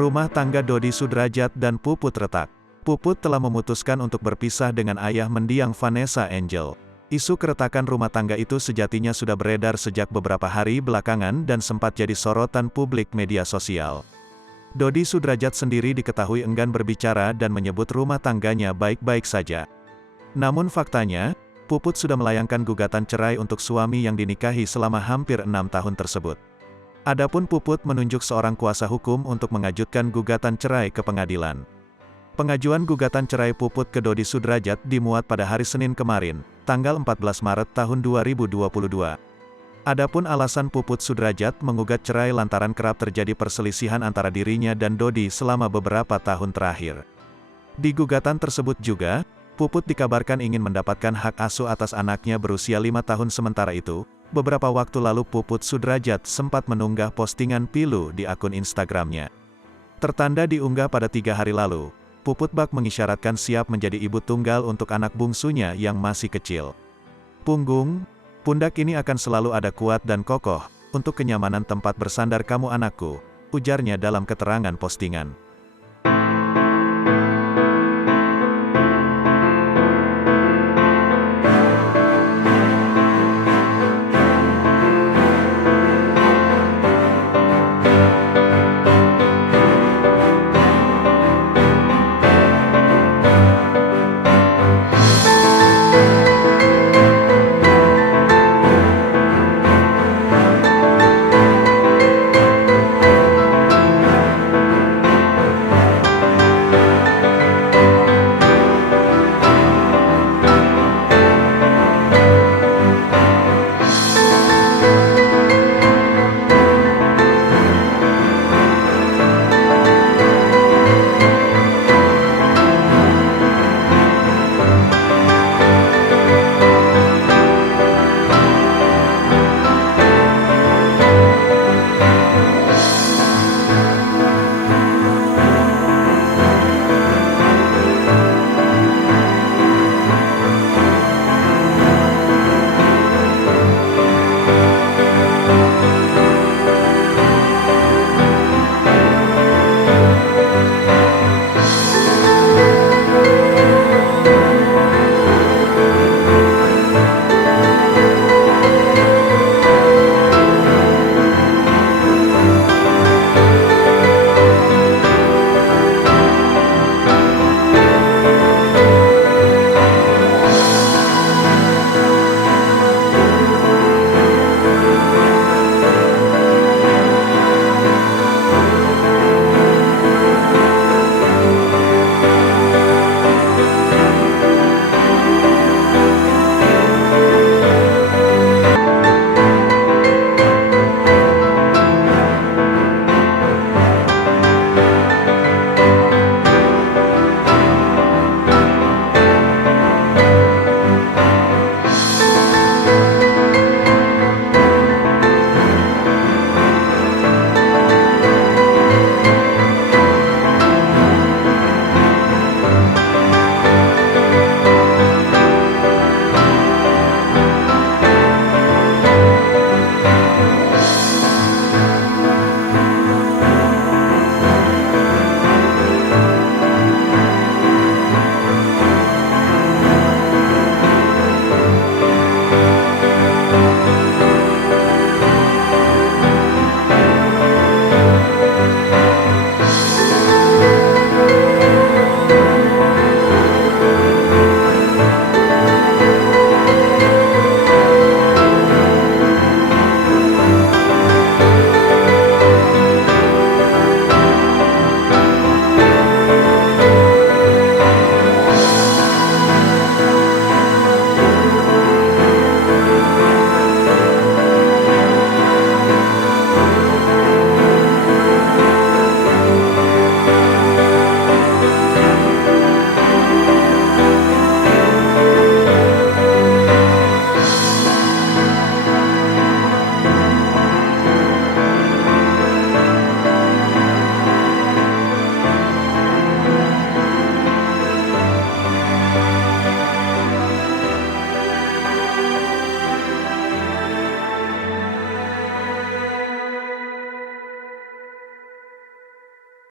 Rumah tangga Dodi Sudrajat dan Puput retak. Puput telah memutuskan untuk berpisah dengan ayah mendiang Vanessa Angel. Isu keretakan rumah tangga itu sejatinya sudah beredar sejak beberapa hari belakangan dan sempat jadi sorotan publik media sosial. Dodi Sudrajat sendiri diketahui enggan berbicara dan menyebut rumah tangganya baik-baik saja. Namun faktanya, Puput sudah melayangkan gugatan cerai untuk suami yang dinikahi selama hampir 6 tahun tersebut. Adapun Puput menunjuk seorang kuasa hukum untuk mengajukan gugatan cerai ke pengadilan. Pengajuan gugatan cerai Puput ke Dodi Sudrajat dimuat pada hari Senin kemarin, tanggal 14 Maret tahun 2022. Adapun alasan Puput Sudrajat menggugat cerai lantaran kerap terjadi perselisihan antara dirinya dan Dodi selama beberapa tahun terakhir. Di gugatan tersebut juga, Puput dikabarkan ingin mendapatkan hak asuh atas anaknya berusia 5 tahun sementara itu. Beberapa waktu lalu Puput Sudrajat sempat mengunggah postingan pilu di akun Instagramnya. Tertanda diunggah pada 3 hari lalu, Puput bak mengisyaratkan siap menjadi ibu tunggal untuk anak bungsunya yang masih kecil. Pundak ini akan selalu ada kuat dan kokoh, untuk kenyamanan tempat bersandar kamu anakku, ujarnya dalam keterangan postingan.